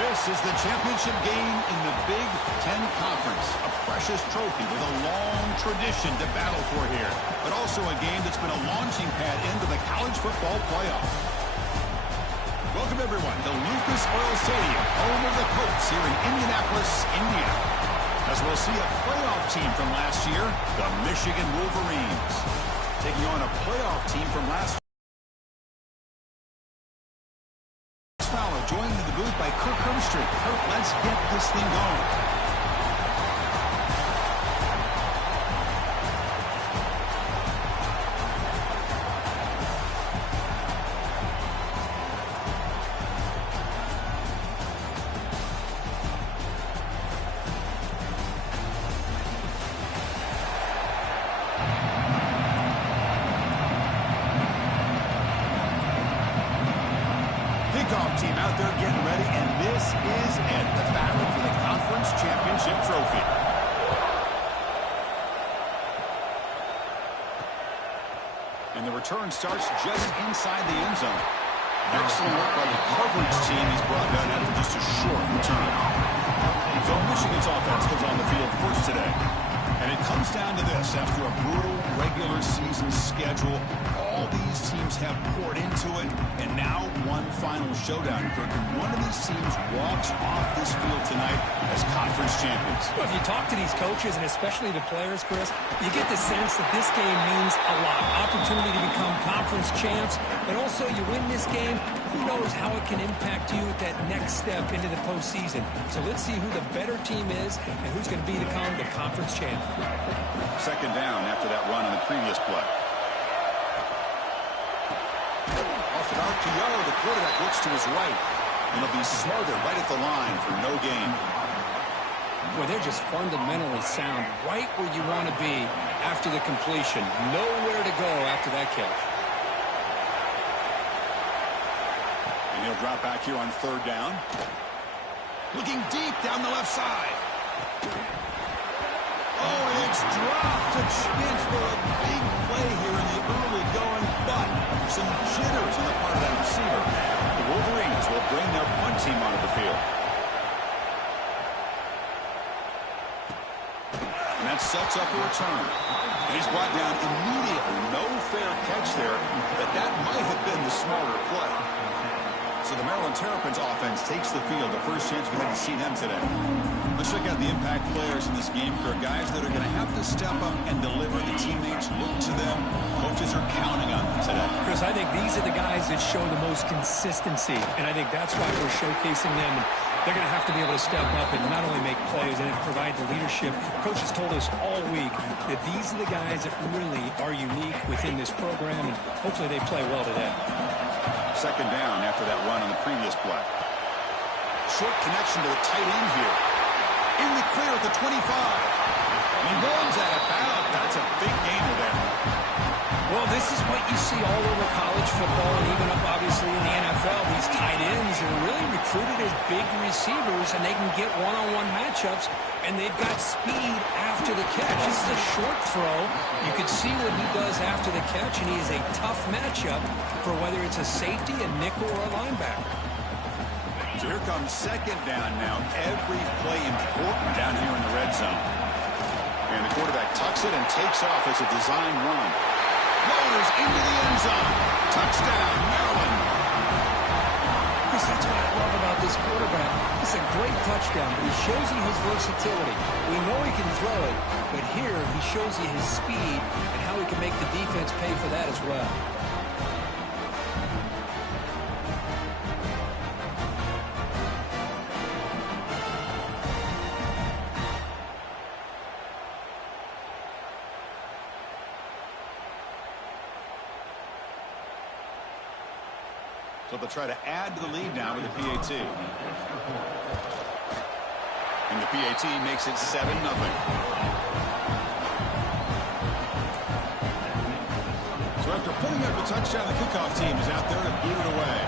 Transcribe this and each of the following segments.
This is the championship game in the Big Ten Conference. A precious trophy with a long tradition to battle for here. But also a game that's been a launching pad into the college football playoff. Welcome, everyone, to Lucas Oil Stadium, home of the Colts here in Indianapolis, Indiana. As we'll see a playoff team from last year, the Michigan Wolverines, taking on a playoff team from last year. Joined in the booth by Kirk Herbstreit. Kirk, let's get this thing going. Team out there getting ready, and this is it, the battle for the conference championship trophy. And the return starts just inside the end zone. Excellent work by the coverage team. He's brought down after just a short return. So Michigan's offense comes on the field first today. And it comes down to this. After a brutal regular season schedule, all these teams have poured into it, and now one final showdown, Kirk. And one of these teams walks off this field tonight as conference champions. Well, if you talk to these coaches, and especially the players, Chris, you get the sense that this game means a lot. Opportunity to become conference champs, but also you win this game, who knows how it can impact you at that next step into the postseason. So let's see who the better team is and who's going to become the conference champ. Second down after that run on the previous play. Off an RPO, the quarterback looks to his right, and he'll be smothered right at the line for no gain. Boy, they're just fundamentally sound, right where you want to be after the completion. Nowhere to go after that catch. And he'll drop back here on third down. Looking deep down the left side. Oh, and it's dropped. A chance for a big play here in the early going, but some jitters on the part of that receiver. The Wolverines will bring their punt team onto the field. And that sets up a return. And he's brought down immediately. No fair catch there, but that might have been the smarter play. So the Maryland Terrapins offense takes the field. The first chance we had to see them today. Let's check out the impact players in this game, for guys that are going to have to step up and deliver. The teammates look to them. Coaches are counting on them today. Chris, I think these are the guys that show the most consistency, and I think that's why we're showcasing them. They're going to have to be able to step up and not only make plays and provide the leadership. Coaches told us all week that these are the guys that really are unique within this program, and hopefully they play well today. Second down after that run on the previous play. Short connection to the tight end here. In the clear at the 25. He runs out of bounds. That's a big gainer there. Well, this is what you see all over college football and even up, obviously, in the NFL. These tight ends are really recruited as big receivers, and they can get one-on-one matchups, and they've got speed after the catch. This is a short throw. You could see what he does after the catch, and he is a tough matchup for whether it's a safety, a nickel, or a linebacker. So here comes second down now. Every play important down here in the red zone. And the quarterback tucks it and takes off as a design run. Loaders into the end zone. Touchdown, Maryland. Chris, that's what I love about this quarterback. It's a great touchdown, but he shows you his versatility. We know he can throw it, but here he shows you his speed and how he can make the defense pay for that as well. So they'll try to add to the lead now with the PAT. And the PAT makes it 7-0. So after putting up a touchdown, the kickoff team is out there to boot it away.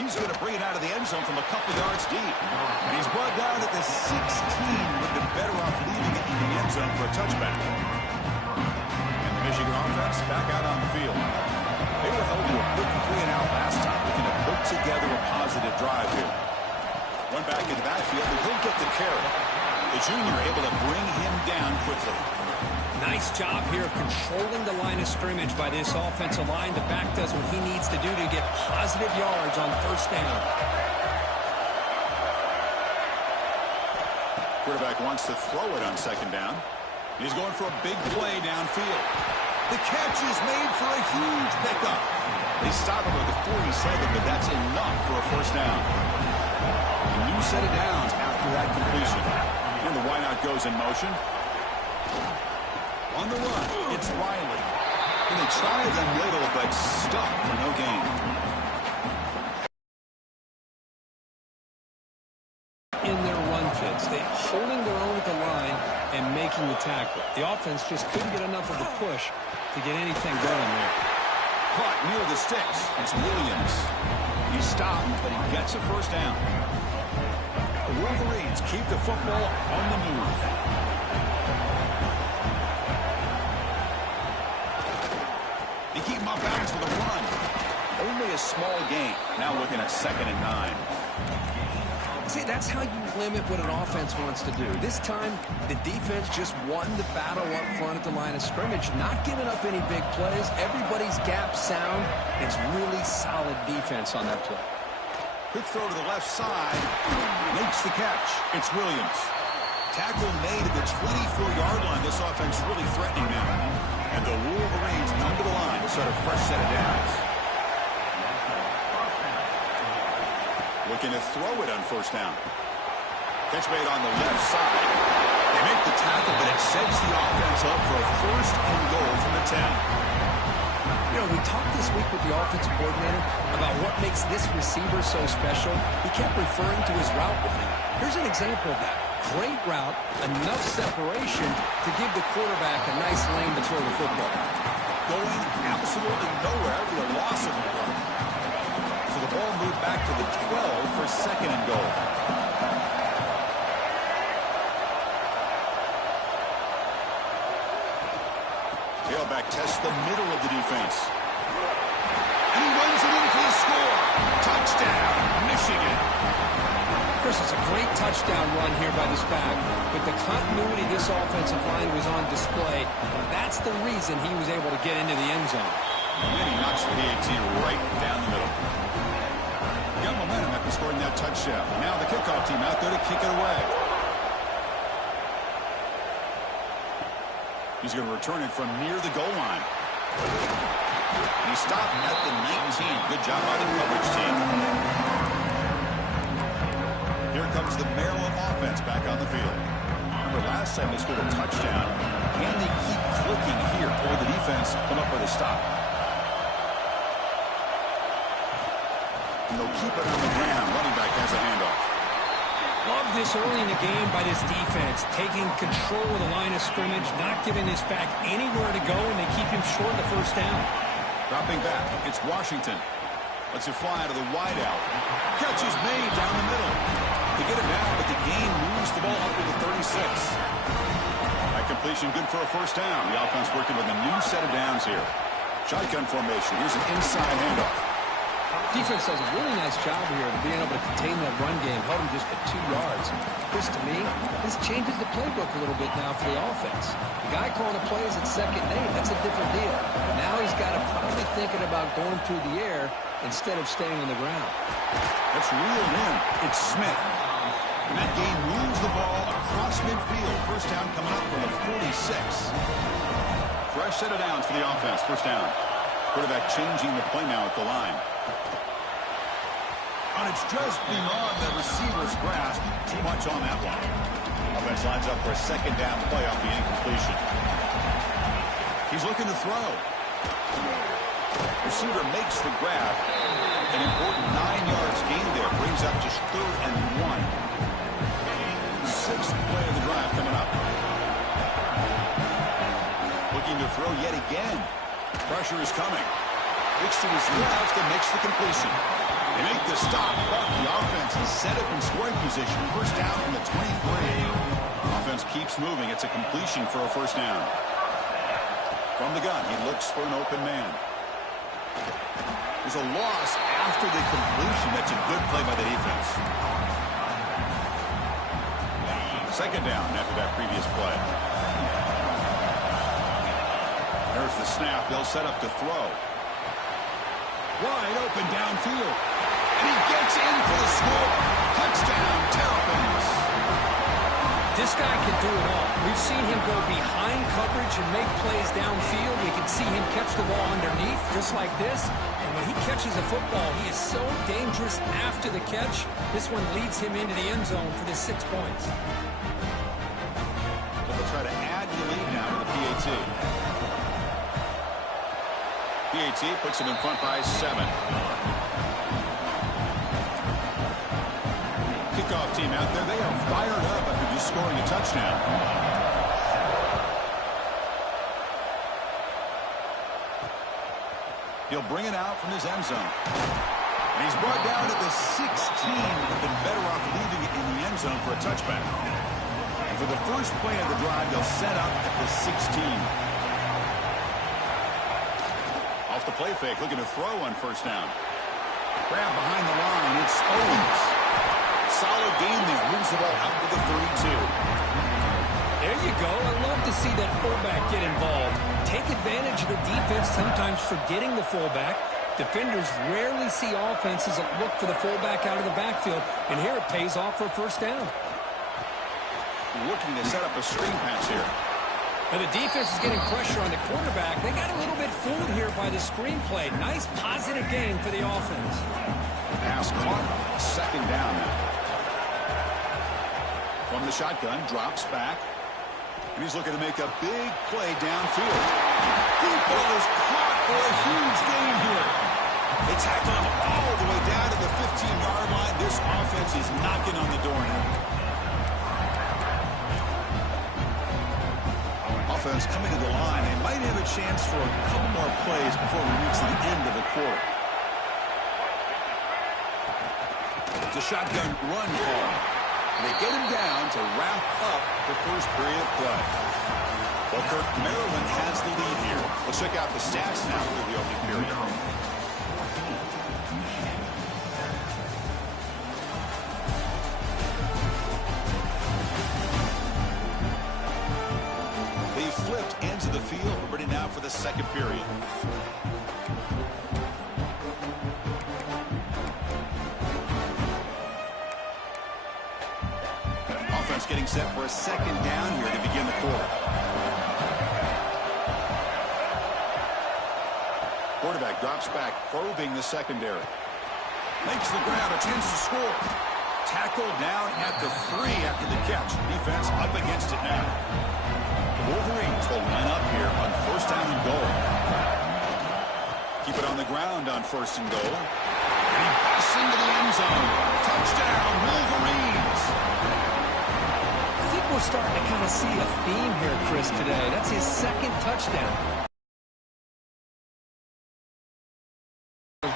He's going to bring it out of the end zone from a couple yards deep. And he's brought down at the 16. Would have been better off leaving it in the end zone for a touchback. Michigan offense back out on the field. They drive here. Run back into the backfield, but he'll get the carry. The junior able to bring him down quickly. Nice job here of controlling the line of scrimmage by this offensive line. The back does what he needs to do to get positive yards on first down. Quarterback wants to throw it on second down. He's going for a big play downfield. The catch is made for a huge pickup. They stop him at the 47, but that's enough for a first down. A new set of downs after that completion. And the wideout goes in motion. On the run, it's Riley. And they try the middle, but stuck for no gain. In their run fits, they holding their own at the line and making the tackle. The offense just couldn't get enough of the push to get anything going there. Caught near the sticks. It's Williams. He stopped, but he gets a first down. The Wolverines keep the football on the move. They keep him off balance for the run. Only a small gain. Now looking at 2nd and 9. See, that's how you limit what an offense wants to do. This time, the defense just won the battle up front at the line of scrimmage, not giving up any big plays. Everybody's gap sound. It's really solid defense on that play. Quick throw to the left side. Makes the catch. It's Williams. Tackle made at the 24-yard line. This offense really threatening now. And the Wolverines come to the line to start a fresh set of downs. Looking to throw it on first down. Catch made on the left side. They make the tackle, but it sets the offense up for a first and goal from the 10. You know, we talked this week with the offensive coordinator about what makes this receiver so special. He kept referring to his route running. Here's an example of that. Great route, enough separation to give the quarterback a nice lane to throw the football. Going absolutely nowhere with a loss of the ball. So the ball moved back to the 12 for 2nd and goal. Tailback tests the middle of the defense. And he runs it in for the score. Touchdown, Michigan. Chris, it's a great touchdown run here by this back, but the continuity of this offensive line was on display. That's the reason he was able to get into the end zone. And he knocks the PAT right down the middle. He got momentum after scoring that touchdown. Now the kickoff team out there to kick it away. He's going to return it from near the goal line. He stopped at the 19. Good job by the coverage team. Here comes the Maryland offense back on the field. Remember last time they scored a touchdown. Can they keep clicking here? Or the defense come up with a stop? And they'll keep it on the ground. Running back has a handoff. Love this early in the game by this defense, taking control of the line of scrimmage, not giving this back anywhere to go, and they keep him short of the first down. Dropping back, it's Washington. Lets it fly out of the wideout. Catch is made down the middle. They get it down, but the game moves the ball up to the 36. That completion good for a first down. The offense working with a new set of downs here. Shotgun formation. Here's an inside handoff. Defense does a really nice job here of being able to contain that run game, held him just for 2 yards. Chris, to me, this changes the playbook a little bit now for the offense. The guy calling the plays at 2nd and 8, that's a different deal. Now he's got to probably thinking about going through the air instead of staying on the ground. That's reeled in. It's Smith. And that game moves the ball across midfield. First down coming up from the 46. Fresh set of downs for the offense. First down. Quarterback changing the play now at the line. And it's just beyond the receiver's grasp. Too much on that one. Offense lines up for a 2nd down play off the incompletion. He's looking to throw. Receiver makes the grab. An important 9 yards gain there. Brings up just 3rd and 1. 6th play of the drive coming up. Looking to throw yet again. Pressure is coming. Looks to his left and makes the completion. They make the stop, but the offense is set up in scoring position. First down from the 23. Offense keeps moving. It's a completion for a first down. From the gun, he looks for an open man. There's a loss after the completion. That's a good play by the defense. Second down after that previous play. There's the snap. They'll set up to throw. Wide open downfield. And he gets in for the score. Touchdown, Terrapins. This guy can do it all. We've seen him go behind coverage and make plays downfield. We can see him catch the ball underneath, just like this. And when he catches a football, he is so dangerous after the catch. This one leads him into the end zone for the 6 points. So they'll try to add the lead now to the PAT. PAT puts him in front by 7. Kickoff team out there. They are fired up after just scoring a touchdown. He'll bring it out from his end zone. And he's brought down at the 16. Would have been better off leaving it in the end zone for a touchback. And for the first play of the drive, they'll set up at the 16. Off the play fake, looking to throw on first down. Grab behind the line. It's Owens. Solid game there. Moves the ball out to the 32. There you go. I love to see that fullback get involved. Take advantage of the defense, sometimes forgetting the fullback. Defenders rarely see offenses that look for the fullback out of the backfield, and here it pays off for a first down. Looking to set up a screen pass here. Now the defense is getting pressure on the quarterback. They got a little bit fooled here by the screen play. Nice positive game for the offense. Pass caught. Second down now. From the shotgun, drops back. And he's looking to make a big play downfield. Deep ball is caught for a huge gain here. They tackle him all the way down to the 15-yard line. This offense is knocking on the door now. Offense coming to the line. They might have a chance for a couple more plays before we reach the end of the quarter. It's a shotgun run call. They get him down to wrap up the first period of play. Well, Kirk, Maryland has the lead here. Let's check out the stats now for the opening period. They flipped ends of the field. We're ready now for the second period. Getting set for a second down here to begin the quarter. Quarterback drops back, probing the secondary. Makes the grab, a chance to score. Tackled down at the 3 after the catch. Defense up against it now. The Wolverines will line up here on first down and goal. Keep it on the ground on first and goal. And he busts into the end zone. Touchdown, Wolverines. We're starting to kind of see a theme here, Chris, today. That's his second touchdown.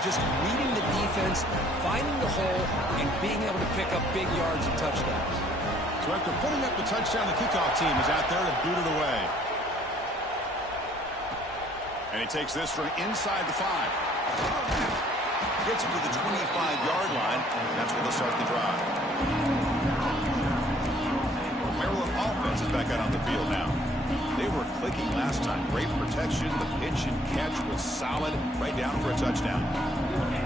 Just reading the defense, finding the hole, and being able to pick up big yards and touchdowns. So after putting up the touchdown, the kickoff team is out there to boot it away. And he takes this from inside the 5. Gets him to the 25-yard line. That's where they'll start the drive. Maryland offense is back out on the field now. They were clicking last time. Great protection. The pitch and catch was solid. Right down for a touchdown.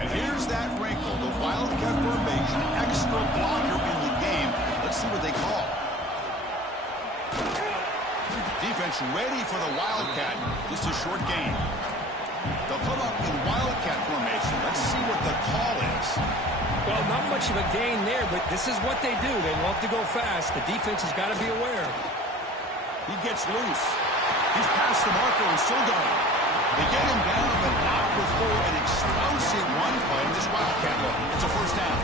And here's that wrinkle. The Wildcat formation. Extra blocker in the game. Let's see what they call. Defense ready for the Wildcat. Just a short gain. They'll come up in Wildcat formation. Let's see what the call is. Well, not much of a gain there, but this is what they do. They love to go fast. The defense has got to be aware. He gets loose. He's past the marker and still going. They get him down, but not before an explosive run play in this Wildcat look. It's a first down.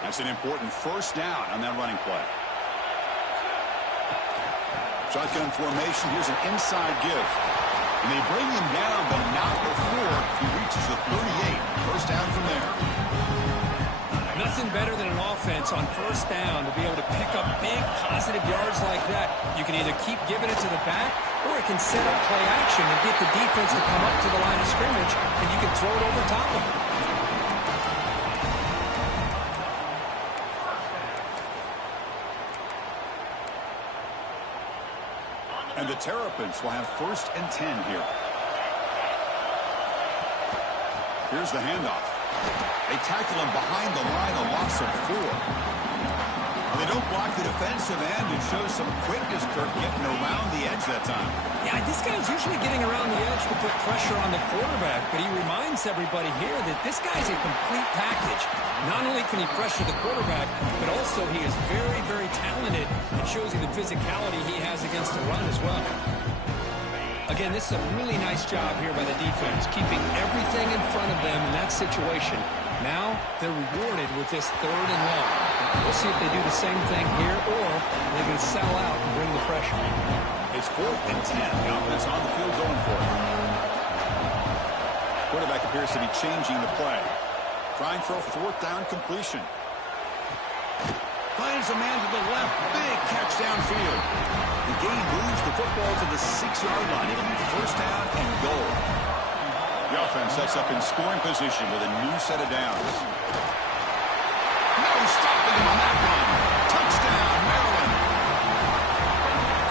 That's an important first down on that running play. Shotgun formation. Here's an inside give. And they bring him down, but not before he reaches the 38. First down from there. Nothing better than an offense on first down to be able to pick up big positive yards like that. You can either keep giving it to the back, or it can set up play action and get the defense to come up to the line of scrimmage, and you can throw it over top of them. And the Terrapins will have 1st and 10 here. Here's the handoff. They tackle him behind the line, a loss of 4. They don't block the defensive end. It shows some quickness, Kirk, getting around the edge that time. Yeah, this guy's usually getting around the edge to put pressure on the quarterback, but he reminds everybody here that this guy's a complete package. Not only can he pressure the quarterback, but also he is very, very talented and shows you the physicality he has against the run as well. Again, this is a really nice job here by the defense, keeping everything in front of them in that situation. Now they're rewarded with this 3rd and long. We'll see if they do the same thing here, or they're going to settle out and bring the pressure. It's 4th and 10. The offense on the field going for it. Quarterback appears to be changing the play. Trying for a 4th down completion. Finds a man to the left. Big catch downfield. The game moves the football to the 6-yard line. It'll be 1st down and goal. The offense sets up in scoring position with a new set of downs. No stopping him on that run. Touchdown, Maryland.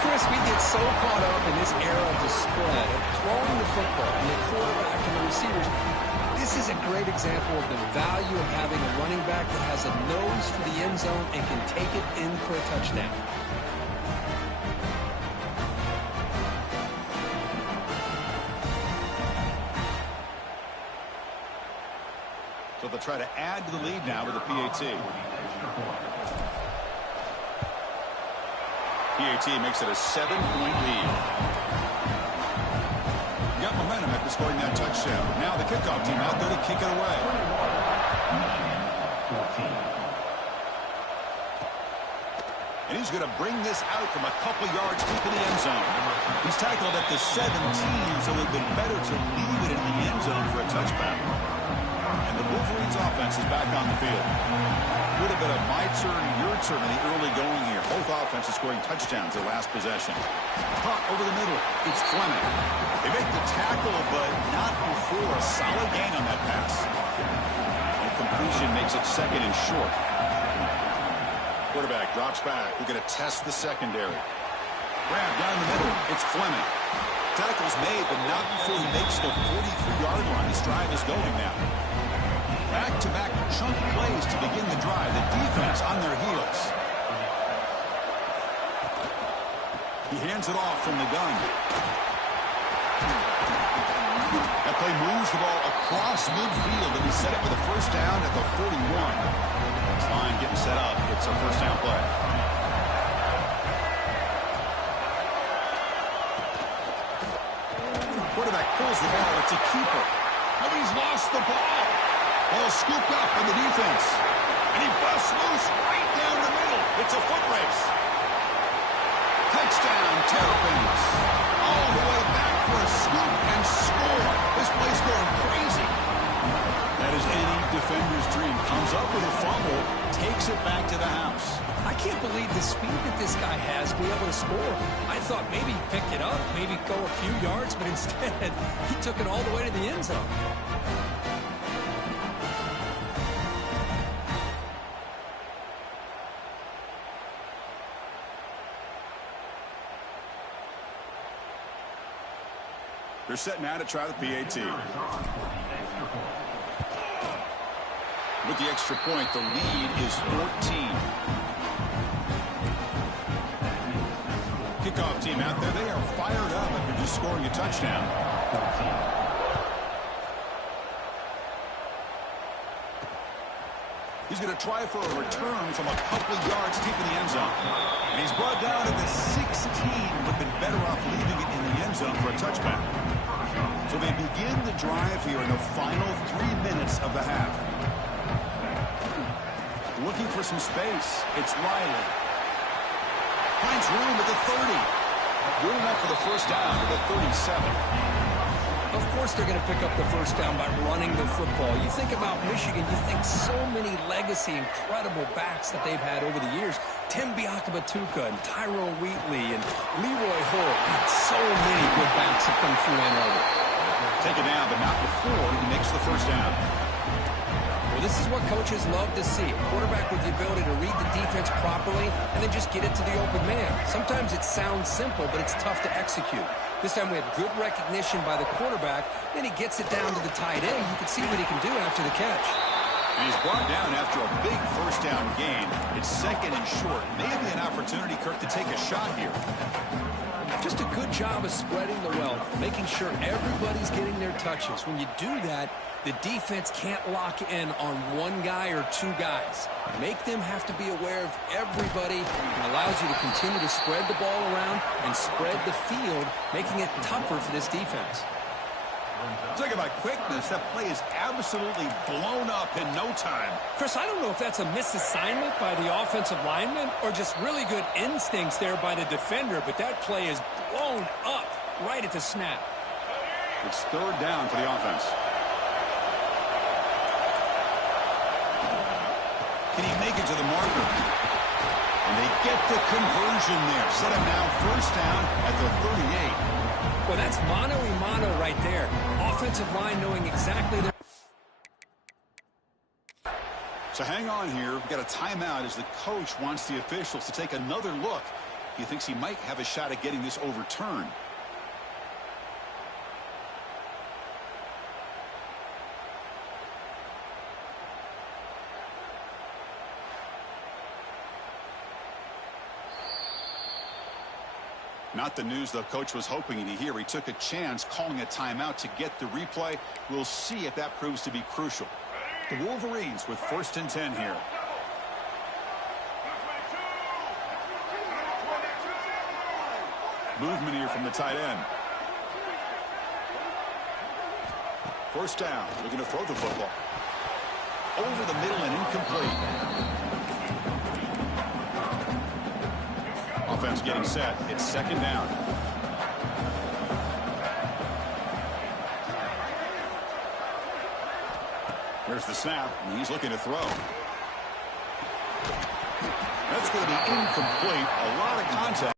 Chris, we get so caught up in this era of the spread, of throwing the football, and the quarterback and the receivers. This is a great example of the value of having a running back that has a nose for the end zone and can take it in for a touchdown. So they'll try to add to the lead now with a PAT. PAT makes it a 7-point lead. Got momentum after scoring that touchdown. Now the kickoff team out there to kick it away. And he's going to bring this out from a couple yards deep in the end zone. He's tackled at the 17, so it would have been better to leave it in the end zone for a touchback. And the Wolverines offense is back on the field. Would have been a my turn, your turn in the early going here. Both offenses scoring touchdowns their last possession. Caught over the middle. It's Fleming. They make the tackle, but not before a solid gain on that pass. And completion makes it 2nd and short. Quarterback drops back. We're going to test the secondary. Grab down the middle. It's Fleming. Tackle's made, but not before he makes the 43-yard line. This drive is going now. Back-to-back chunk plays to begin the drive. The defense on their heels. He hands it off from the gun. That play moves the ball across midfield, and he set it with a 1st down at the 41. This line getting set up. It's a 1st down play. Quarterback pulls the ball. It's a keeper. Nobody's lost the ball. Ball scooped up on the defense. And he busts loose right down the middle. It's a foot race. Touchdown, Terrapins. All the way back for a scoop and score. This play's going crazy. That is any defender's dream. Comes up with a fumble, takes it back to the house. I can't believe the speed that this guy has to be able to score. I thought maybe he'd pick it up, maybe go a few yards, but instead he took it all the way to the end zone. They're setting out to try the PAT. With the extra point, the lead is 14. Kickoff team out there, they are fired up after just scoring a touchdown. He's going to try for a return from a couple of yards deep in the end zone. And he's brought down at the 16. Would have been better off leaving it in the end zone for a touchback. So they begin the drive here in the final 3 minutes of the half. Looking for some space. It's Riley. Finds room at the 30. Good enough for the 1st down to the 37. Of course they're going to pick up the first down by running the football. You think about Michigan, you think so many legacy, incredible backs that they've had over the years. Tim Biakabatuka and Tyrone Wheatley and Leroy Hoare. God, so many good backs have come through Ann Arbor. Take it down, but not before he makes the first down. Well, this is what coaches love to see. A quarterback with the ability to read the defense properly and then just get it to the open man. Sometimes it sounds simple, but it's tough to execute. This time we have good recognition by the quarterback. Then he gets it down to the tight end. You can see what he can do after the catch. And he's brought down after a big first down gain. It's second and short. Maybe an opportunity, Kirk, to take a shot here. Just a good job of spreading the wealth, making sure everybody's getting their touches. When you do that, the defense can't lock in on one guy or two guys. Make them have to be aware of everybody. It allows you to continue to spread the ball around and spread the field, making it tougher for this defense. Talking about quickness, that play is absolutely blown up in no time. Chris, I don't know if that's a misassignment by the offensive lineman or just really good instincts there by the defender, but that play is blown up right at the snap. It's third down for the offense. Can he make it to the marker? And they get the conversion there. Set up now first down at the 38. Well, that's mano-a-mano right there. Offensive line knowing exactly their... So hang on here. We've got a timeout as the coach wants the officials to take another look. He thinks he might have a shot at getting this overturned. Not the news the coach was hoping to hear. He took a chance calling a timeout to get the replay. We'll see if that proves to be crucial. The Wolverines with first and 10 here. Movement here from the tight end. First down. Looking to throw the football. Over the middle and incomplete. Offense getting set. It's second down. Here's the snap, and he's looking to throw. That's going to be incomplete. A lot of contact.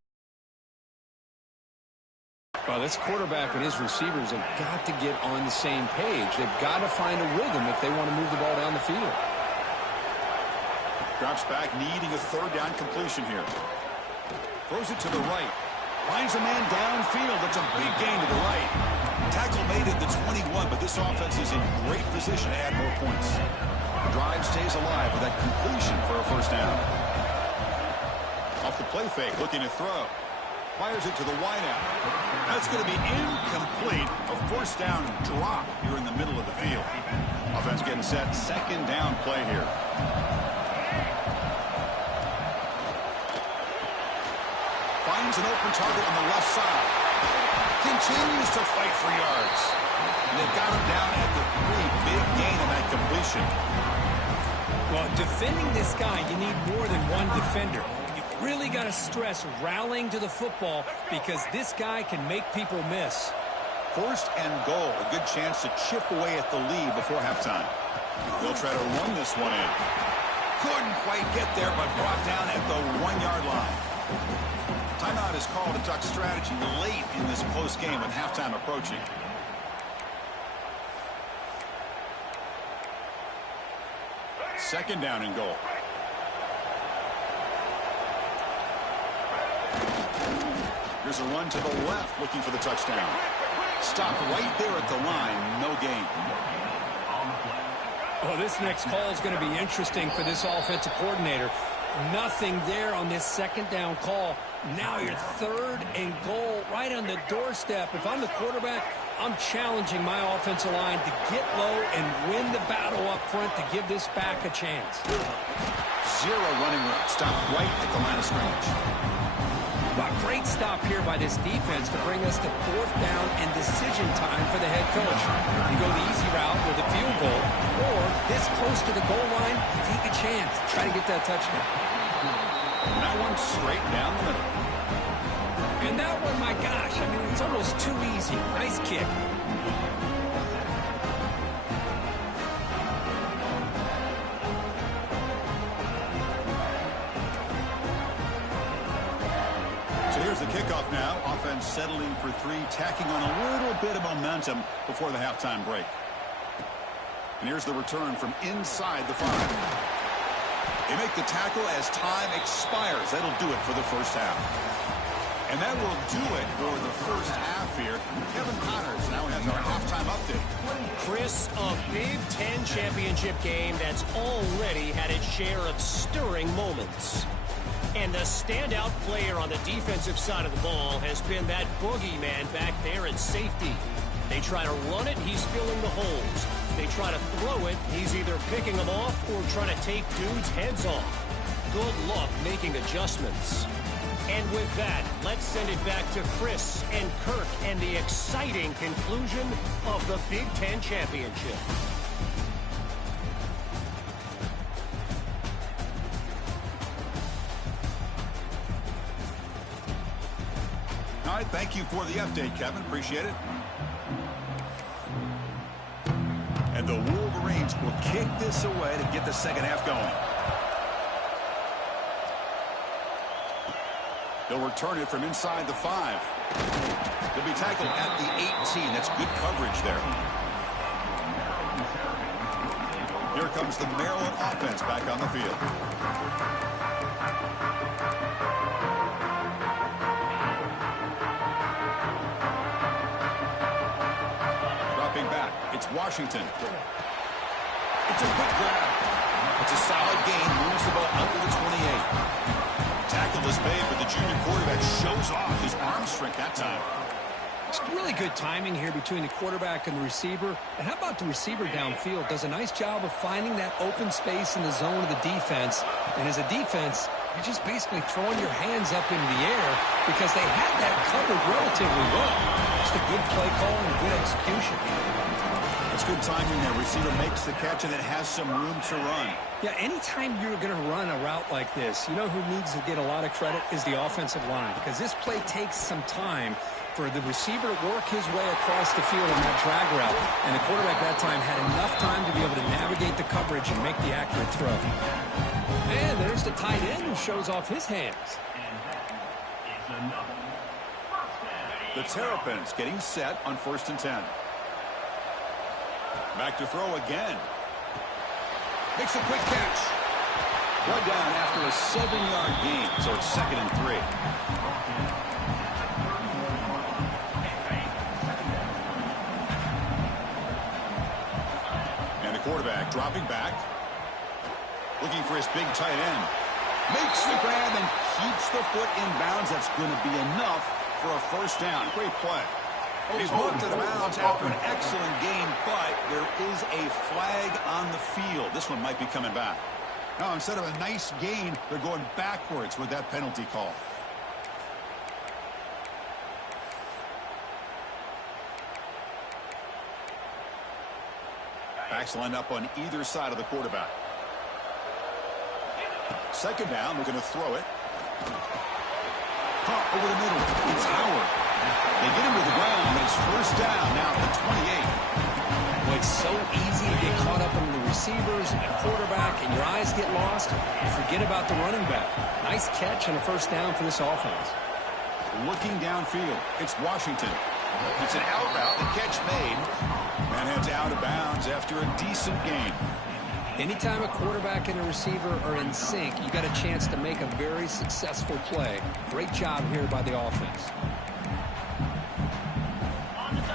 Well, this quarterback and his receivers have got to get on the same page. They've got to find a rhythm if they want to move the ball down the field. Drops back, needing a third down completion here. Throws it to the right. Finds a man downfield. That's a big gain to the right. Tackle made at the 21, but this offense is in great position to add more points. Drive stays alive with that completion for a first down. Off the play fake, looking to throw. Fires it to the wideout. That's going to be incomplete. A first down drop here in the middle of the field. Offense getting set. Second down play here. Finds an open target on the left side. Continues to fight for yards. And they've got him down at the 3. Big gain on that completion. Well, defending this guy, you need more than one defender. You really got to stress rallying to the football because this guy can make people miss. First and goal. A good chance to chip away at the lead before halftime. They'll try to run this one in. Couldn't quite get there, but brought down at the 1-yard line. Timeout is called to talk strategy late in this close game with halftime approaching. Second down and goal. Here's a run to the left, looking for the touchdown. Stopped right there at the line, no gain. Well, this next call is going to be interesting for this offensive coordinator. Nothing there on this second down call. Now you're third and goal right on the doorstep. If I'm the quarterback, I'm challenging my offensive line to get low and win the battle up front to give this back a chance. Zero running room. Stopped right at the line of scrimmage. A great stop here by this defense to bring us to fourth down and decision time for the head coach. You go the easy route with a field goal, or this close to the goal line, take a chance. Try to get that touchdown. And that one straight down the middle. And that one, my gosh, I mean, it's almost too easy. Nice kick. for three, tacking on a little bit of momentum before the halftime break. And here's the return from inside the 5. They make the tackle as time expires. That'll do it for the first half. And that will do it for the first half here. Kevin Connors now has our halftime update. Chris, a Big Ten championship game that's already had its share of stirring moments. And the standout player on the defensive side of the ball has been that boogeyman back there at safety. They try to run it, he's filling the holes. They try to throw it, he's either picking them off or trying to take dudes' heads off. Good luck making adjustments. And with that, let's send it back to Chris and Kirk and the exciting conclusion of the Big Ten Championship. All right, thank you for the update, Kevin. Appreciate it. And the Wolverines will kick this away to get the second half going. They'll return it from inside the 5. They'll be tackled at the 18. That's good coverage there. Here comes the Maryland offense back on the field. Dropping back, it's Washington. It's a quick grab. It's a solid gain, moves the ball up to the 28. Tackle is made, but the junior quarterback shows off his arm strength that time. It's really good timing here between the quarterback and the receiver. And how about the receiver downfield? Does a nice job of finding that open space in the zone of the defense. And as a defense, you're just basically throwing your hands up into the air because they had that covered relatively well. Just a good play call and a good execution. It's good timing there. Receiver makes the catch, and it has some room to run. Yeah, anytime you're going to run a route like this, you know who needs to get a lot of credit is the offensive line, because this play takes some time for the receiver to work his way across the field on that drag route, and the quarterback that time had enough time to be able to navigate the coverage and make the accurate throw. And there's the tight end who shows off his hands. The Terrapins getting set on 1st and 10. Back to throw again. Makes a quick catch. One down after a 7-yard gain, so it's 2nd and 3. And the quarterback dropping back. Looking for his big tight end. Makes the grab and keeps the foot in bounds. That's going to be enough for a first down. Great play. He's moved to the bounds after an excellent game, but there is a flag on the field. This one might be coming back. Now, instead of a nice gain, they're going backwards with that penalty call. Backs lined up on either side of the quarterback. 2nd down, they're going to throw it. Caught over the middle. It's Howard. They get him to the ground, and it's 1st down now at the 28. Well, it's so easy to get caught up in the receivers and the quarterback, and your eyes get lost. You forget about the running back. Nice catch and a 1st down for this offense. Looking downfield, it's Washington. It's an out route, the catch made. Man heads out of bounds after a decent gain. Anytime a quarterback and a receiver are in sync, you got a chance to make a very successful play. Great job here by the offense.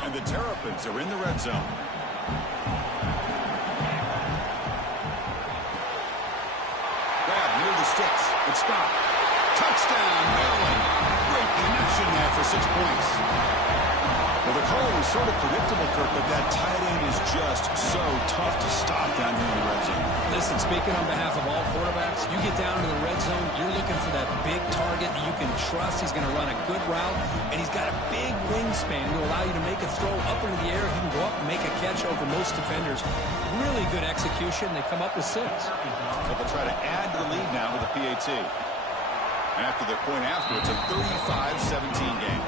And the Terrapins are in the red zone. Grab near the sticks. It's stopped. Touchdown, Maryland. Great connection there for 6 points. Well, the call was sort of predictable, Kirk, but that tight end is just so tough to stop down here in the red zone. Listen, speaking on behalf of all quarterbacks, you get down to the red zone, you're looking for that big target that you can trust. He's going to run a good route, and he's got a big wingspan to allow you to make a throw up into the air. He can go up and make a catch over most defenders. Really good execution. They come up with 6. So they'll try to add to the lead now with a PAT. And after the point after, it's a 35-17 game.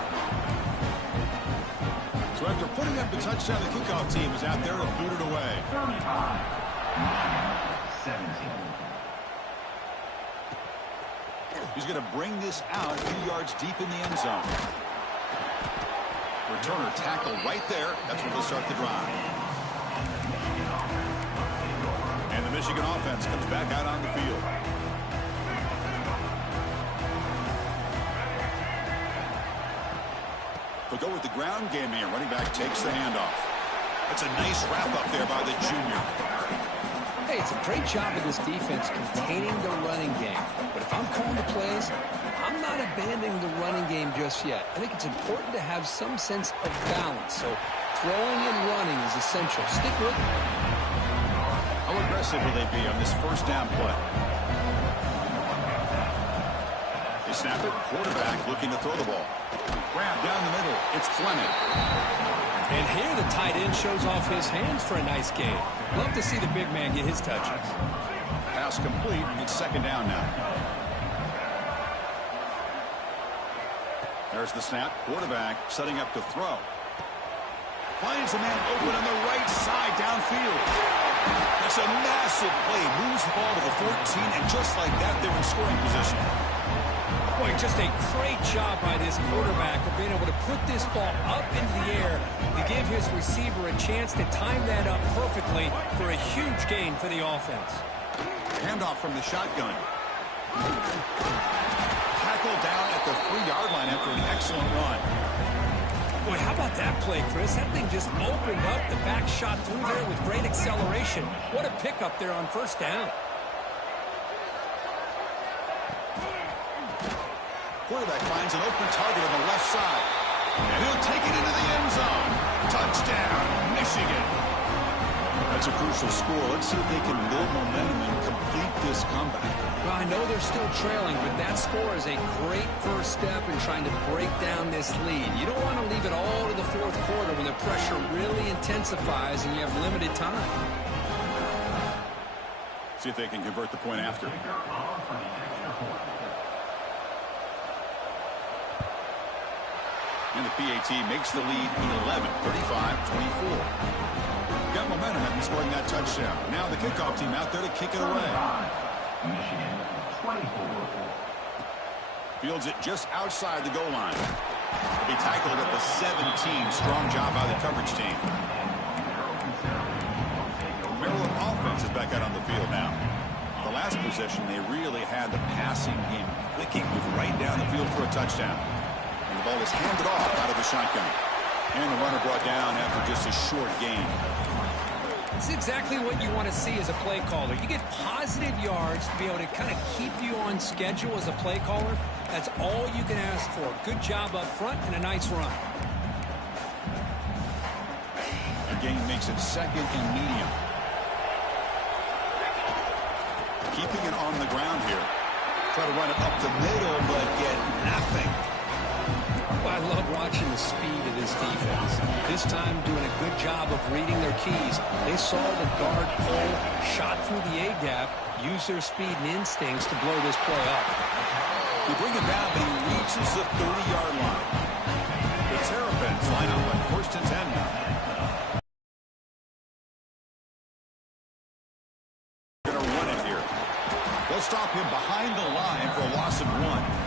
So after putting up the touchdown, the kickoff team is out there to boot it away. 35-17. He's going to bring this out a few yards deep in the end zone. Returner tackled right there. That's where they'll start the drive. And the Michigan offense comes back out on the field. They'll go with the ground game here. Running back takes the handoff. That's a nice wrap up there by the junior. Hey, it's a great job of this defense containing the running game. But if I'm calling the plays, I'm not abandoning the running game just yet. I think it's important to have some sense of balance. So throwing and running is essential. Stick with it. How aggressive will they be on this first down play? They snap it. Quarterback looking to throw the ball. Grab down the middle. It's Fleming. And here the tight end shows off his hands for a nice game. Love to see the big man get his touches. Pass complete. It's second down now. There's the snap. Quarterback setting up to throw. Finds a man open on the right side downfield. That's a massive play. Moves the ball to the 14, and just like that, they're in scoring position. Boy, just a great job by this quarterback of being able to put this ball up into the air to give his receiver a chance to time that up perfectly for a huge gain for the offense. Handoff from the shotgun. Tackled down at the 3-yard line after an excellent run. Boy, how about that play, Chris? That thing just opened up. The back shot through there with great acceleration. What a pickup there on first down. Quarterback finds an open target on the left side. And he'll take it into the end zone. Touchdown, Michigan. That's a crucial score. Let's see if they can build momentum and complete this comeback. Well, I know they're still trailing, but that score is a great first step in trying to break down this lead. You don't want to leave it all to the fourth quarter when the pressure really intensifies and you have limited time. See if they can convert the point after. And the PAT makes the lead 11, 35-24. Got momentum after scoring that touchdown. Now the kickoff team out there to kick it away. Michigan 24. Fields it just outside the goal line. He'll be tackled at the 17. Strong job by the coverage team. Maryland offense is back out on the field now. The last possession, they really had the passing game clicking, moved right down the field for a touchdown. And the ball was handed off out of the shotgun. And the runner brought down after just a short gain. It's exactly what you want to see as a play caller. You get positive yards to be able to kind of keep you on schedule as a play caller. That's all you can ask for. Good job up front and a nice run. The gain makes it second and medium. Keeping it on the ground here. Try to run it up the middle, but get nothing. I love watching the speed of this defense. This time doing a good job of reading their keys. They saw the guard pull, shot through the A-gap, used their speed and instincts to blow this play up. They bring it down, but he reaches the 30-yard line. The Terrapins line up on first and 10 now. Going to run it here. They'll stop him behind the line for a loss of 1.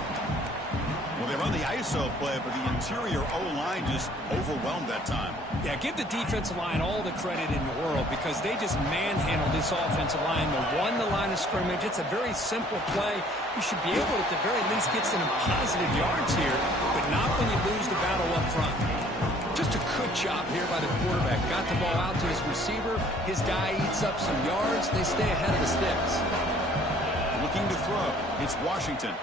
Well, they run the ISO play, but the interior O-line just overwhelmed that time. Yeah, give the defensive line all the credit in the world because they just manhandled this offensive line. They won the line of scrimmage. It's a very simple play. You should be able to, at the very least, get some positive yards here, but not when you lose the battle up front. Just a good job here by the quarterback. Got the ball out to his receiver. His guy eats up some yards. They stay ahead of the sticks. Looking to throw. It's Washington.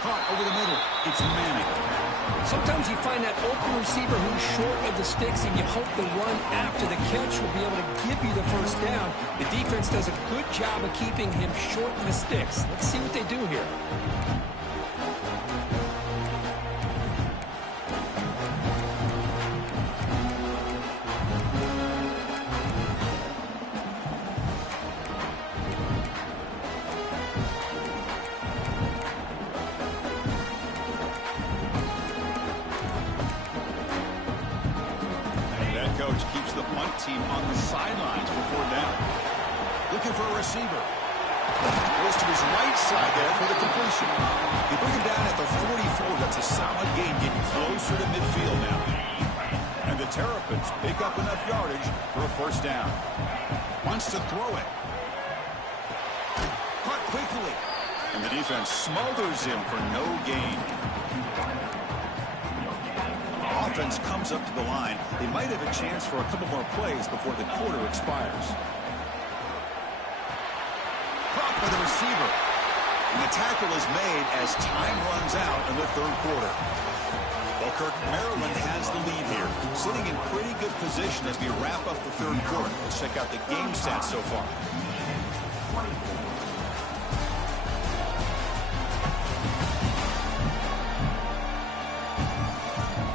Caught over the middle. It's Manning. Sometimes you find that open receiver who's short of the sticks, and you hope the run after the catch will be able to give you the first down. The defense does a good job of keeping him short of the sticks. Let's see what they do here. Coach keeps the punt team on the sidelines before down. Looking for a receiver. Goes to his right side there for the completion. They bring him down at the 44. That's a solid gain, getting closer to midfield now. And the Terrapins pick up enough yardage for a first down. Wants to throw it. Caught quickly. And the defense smothers him for no gain. Offense comes up to the line. They might have a chance for a couple more plays before the quarter expires. Caught by the receiver. And the tackle is made as time runs out in the third quarter. Well, Kirk, Maryland has the lead here, sitting in pretty good position as we wrap up the third quarter. Let's check out the game stats so far.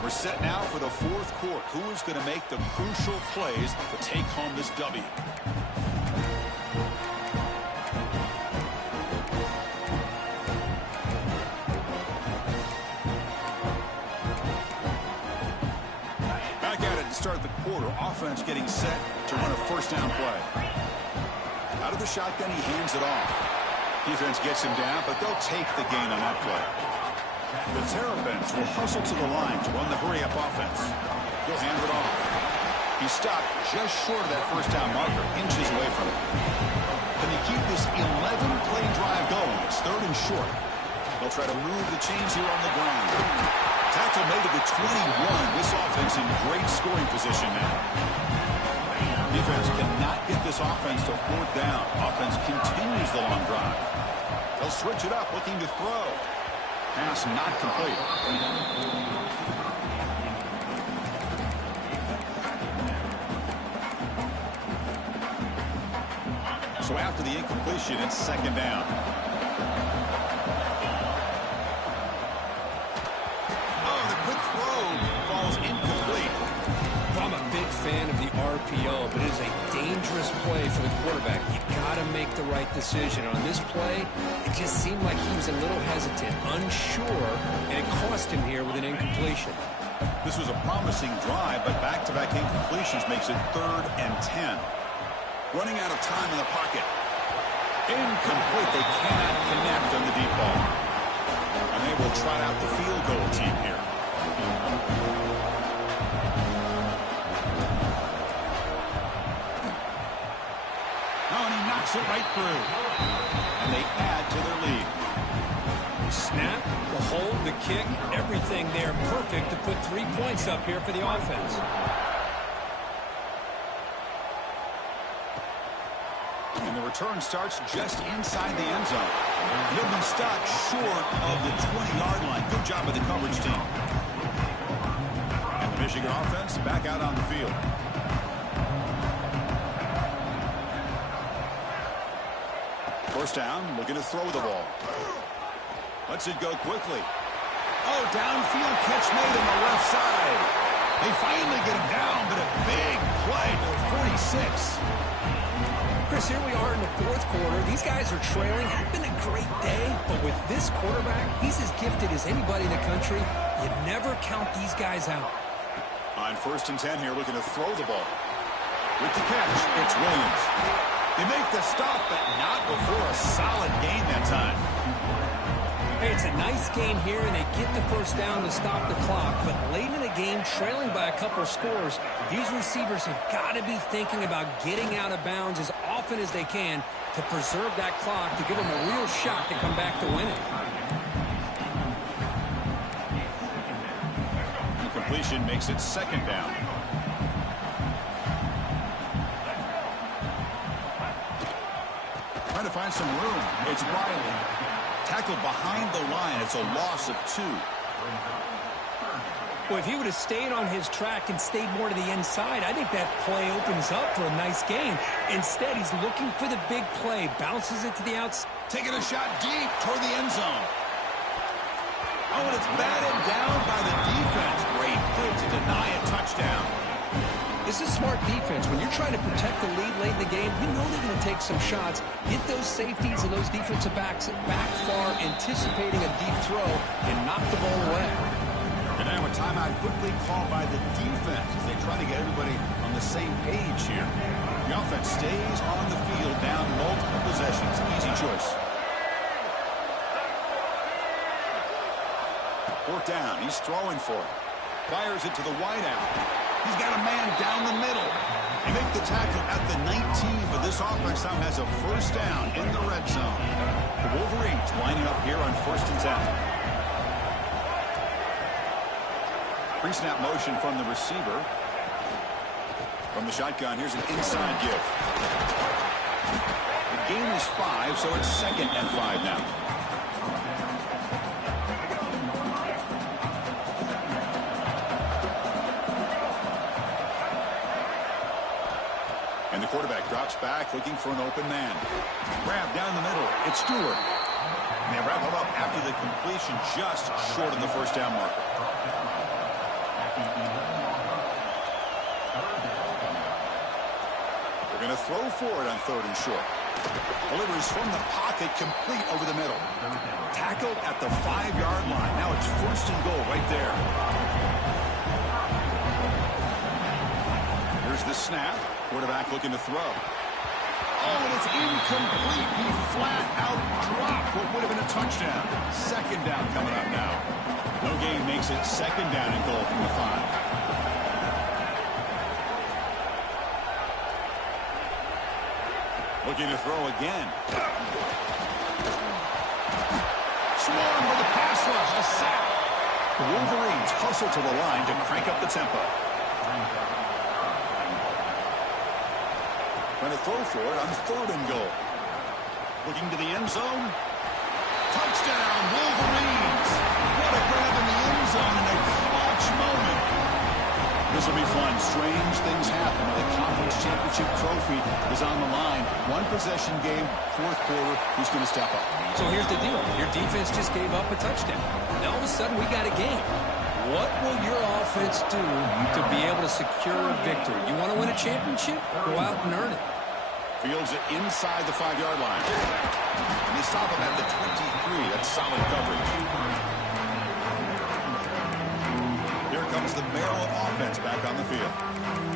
We're set now for the fourth quarter. Who is going to make the crucial plays to take home this W? Back at it to start the quarter. Offense getting set to run a first down play. Out of the shotgun, he hands it off. Defense gets him down, but they'll take the gain on that play. The Terrapins will hustle to the line to run the hurry-up offense. He'll hand it off. He stopped just short of that first down marker, inches away from it. Can they keep this 11-play drive going? It's third and short. They'll try to move the chains here on the ground. Tackle made to the 21. This offense in great scoring position now. Defense cannot get this offense to fourth down. Offense continues the long drive. They'll switch it up, looking to throw. Pass not complete. So after the incompletion, it's second down. Oh, the quick throw falls incomplete. I'm a big fan of the RPO, but it is a dangerous play for the quarterback. You got to make the right decision. On this play, it just seemed like he was a little hesitant, unsure, and it cost him here with an incompletion. This was a promising drive, but back-to-back incompletions makes it 3rd and 10. Running out of time in the pocket. Incomplete. They cannot connect on the deep ball. And they will try out the field goal team here. Oh, and he knocks it right through. And they add to their lead. Snap, the hold, the kick, everything there perfect to put 3 points up here for the offense. And the return starts just inside the end zone. He'll be stopped short of the 20-yard line. Good job by the coverage team. And the Michigan offense back out on the field. First down, looking to throw the ball. Lets it go quickly. Oh, downfield catch made on the left side. They finally get him down, but a big play to the 46. Chris, here we are in the fourth quarter. These guys are trailing. It's been a great day, but with this quarterback, he's as gifted as anybody in the country. You never count these guys out. On 1st and 10 here, looking to throw the ball. With the catch, it's Williams. They make the stop, but not before a solid gain that time. Hey, it's a nice gain here, and they get the first down to stop the clock. But late in the game, trailing by a couple of scores, these receivers have got to be thinking about getting out of bounds as often as they can to preserve that clock, to give them a real shot to come back to win it. Incompletion makes it second down. Trying to find some room. It's Riley. Tackled behind the line. It's a loss of 2. Well, if he would have stayed on his track and stayed more to the inside, I think that play opens up for a nice gain. Instead, he's looking for the big play. Bounces it to the outside. Taking a shot deep toward the end zone. Oh, and it's batted down by the defense. Great play to deny a touchdown. This is smart defense. When you're trying to protect the lead late in the game, you know they're going to take some shots. Get those safeties and those defensive backs back far, anticipating a deep throw, and knock the ball away. And now a timeout quickly called by the defense as they try to get everybody on the same page here. You The offense stays on the field, down multiple possessions. Easy choice. Fourth down. He's throwing for it. Fires it to the wideout. He's got a man down the middle. They make the tackle at the 19, but this offense now has a first down in the red zone. The Wolverines lining up here on 1st and 10. Pre-snap motion from the receiver. From the shotgun, here's an inside give. The gain is 5, so it's 2nd and 5 now. And the quarterback drops back, looking for an open man. Grab down the middle. It's Stewart. And they wrap him up after the completion, just short of the first down marker. They're going to throw for it on 3rd and short. Delivers from the pocket, complete over the middle. Tackled at the 5-yard line. Now it's 1st and goal right there. Here's the snap. Quarterback looking to throw. Oh, and it's incomplete. He flat out dropped what would have been a touchdown. 2nd down coming up now. No gain makes it 2nd down and goal from the 5. Looking to throw again. Swarm with a pass rush. A sack. The Wolverines hustle to the line to crank up the tempo. Going to throw for it on 3rd and goal. Looking to the end zone. Touchdown, Wolverines. What a grab in the end zone in a clutch moment. This will be fun. Strange things happen. The conference championship trophy is on the line. 1-possession game, 4th quarter. Who's going to step up? So here's the deal. Your defense just gave up a touchdown. Now all of a sudden we got a game. What will your offense do to be able to secure a victory? You want to win a championship? Go out and earn it. Fields it inside the 5-yard line. And they stop him at the 23. That's solid coverage. Here comes the Maryland offense back on the field.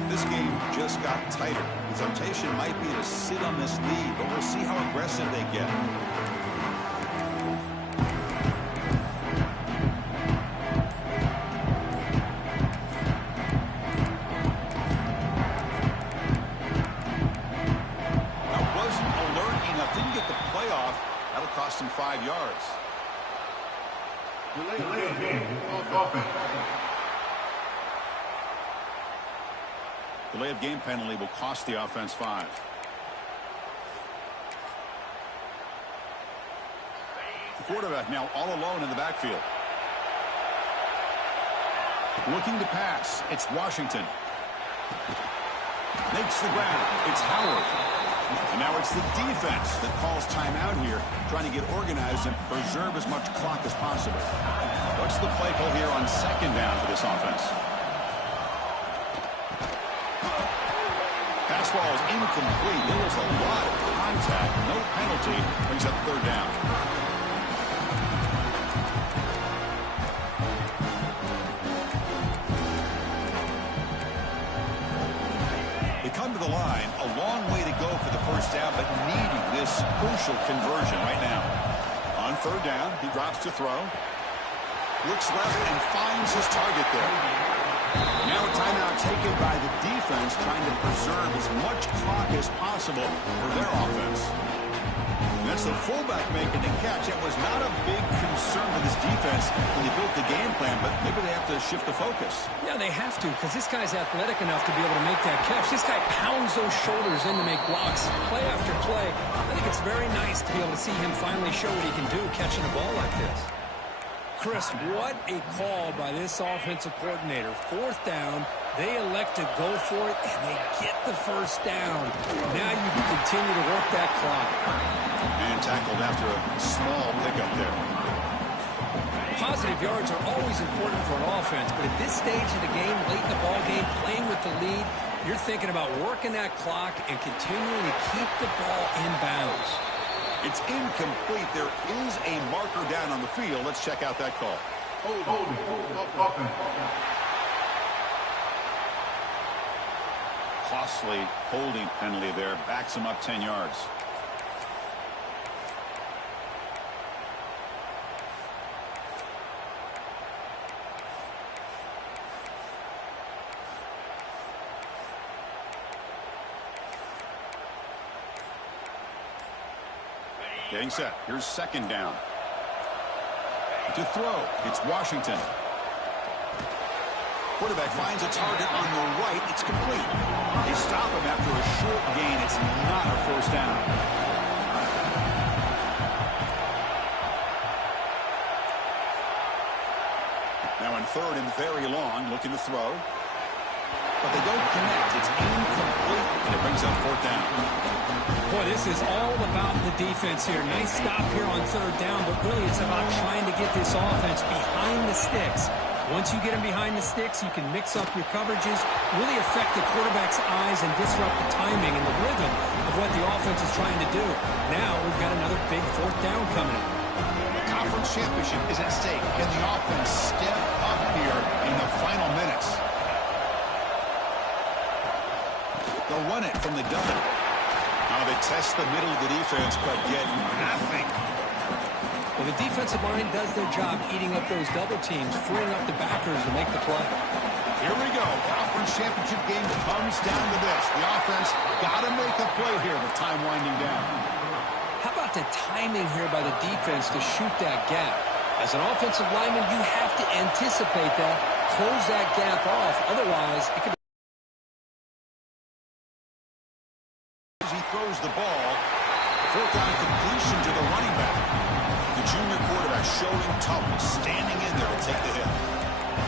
This game just got tighter. The temptation might be to sit on this lead, but we'll see how aggressive they get. Cost him 5 yards. Delay game. Offense. Delay of game penalty will cost the offense 5. The quarterback now all alone in the backfield. Looking to pass. It's Washington. Makes the grab. It's Howard. And now it's the defense that calls timeout here, trying to get organized and preserve as much clock as possible. What's the play call here on 2nd down for this offense? Pass ball is incomplete. There was a lot of contact. No penalty. Brings up 3rd down. They come to the line, a long way to go for the first down, but needing this crucial conversion right now. On 3rd down, he drops to throw. Looks left and finds his target there. Now a timeout taken by the defense, trying to preserve as much clock as possible for their offense. And that's the fullback making the catch. That was not a big concern for this defense when they built the game plan, but maybe they have to shift the focus. Yeah, they have to, because this guy's athletic enough to be able to make that catch. This guy pounds those shoulders in to make blocks, play after play. I think it's very nice to be able to see him finally show what he can do catching a ball like this. Chris, what a call by this offensive coordinator. 4th down, they elect to go for it, and they get the first down. Now you can continue to work that clock. And tackled after a small pickup there. Positive yards are always important for an offense, but at this stage of the game, late in the ball game, playing with the lead, you're thinking about working that clock and continuing to keep the ball in bounds. It's incomplete. There is a marker down on the field. Let's check out that call. costly holding penalty there. Backs him up 10 yards. Getting set. Here's second down. To throw. It's Washington. Quarterback finds a target on the right. It's complete. They stop him after a short gain. It's not a first down. Now in third and very long, looking to throw. But they don't connect. It's incomplete, and it brings up fourth down. Boy, this is all about the defense here. Nice stop here on third down, but really it's about trying to get this offense behind the sticks. Once you get them behind the sticks, you can mix up your coverages, really affect the quarterback's eyes and disrupt the timing and the rhythm of what the offense is trying to do. Now we've got another big fourth down coming up. The conference championship is at stake. Can the offense step up here in the final minutes? They'll run it from the gun. Now they test the middle of the defense, but get nothing. Well, the defensive line does their job eating up those double teams, freeing up the backers to make the play. Here we go. Conference championship game comes down to this. The offense got to make a play here with time winding down. How about the timing here by the defense to shoot that gap? As an offensive lineman, you have to anticipate that, close that gap off. Otherwise, it could be. He throws the ball. Fourth down completion to the running back. The junior quarterback showing toughness, standing in there to take the hit.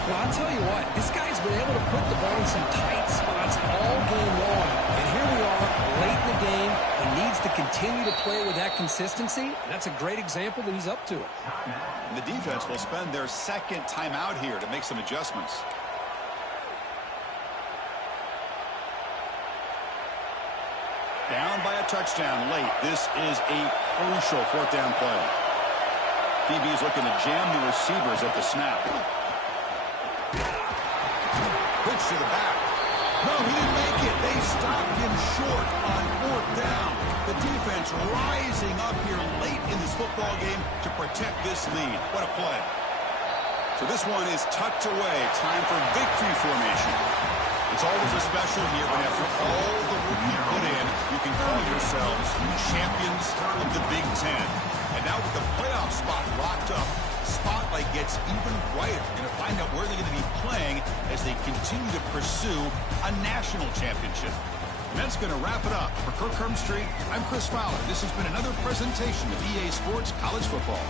Well, I'll tell you what, this guy's been able to put the ball in some tight spots all game long. And here we are, late in the game. He needs to continue to play with that consistency. And that's a great example that he's up to it. And the defense will spend their second timeout here to make some adjustments. Down by a touchdown late. This is a crucial fourth down play. DB's looking to jam the receivers at the snap. Pitch to the back. No, he didn't make it. They stopped him short on fourth down. The defense rising up here late in this football game to protect this lead. What a play. So this one is tucked away. Time for victory formation. It's always a special year when after all the work you put in, you can call yourselves champions of the Big Ten. And now with the playoff spot locked up, the spotlight gets even brighter. You're going to find out where they're going to be playing as they continue to pursue a national championship. And that's going to wrap it up. For Kirk Street, I'm Chris Fowler. This has been another presentation of EA Sports College Football.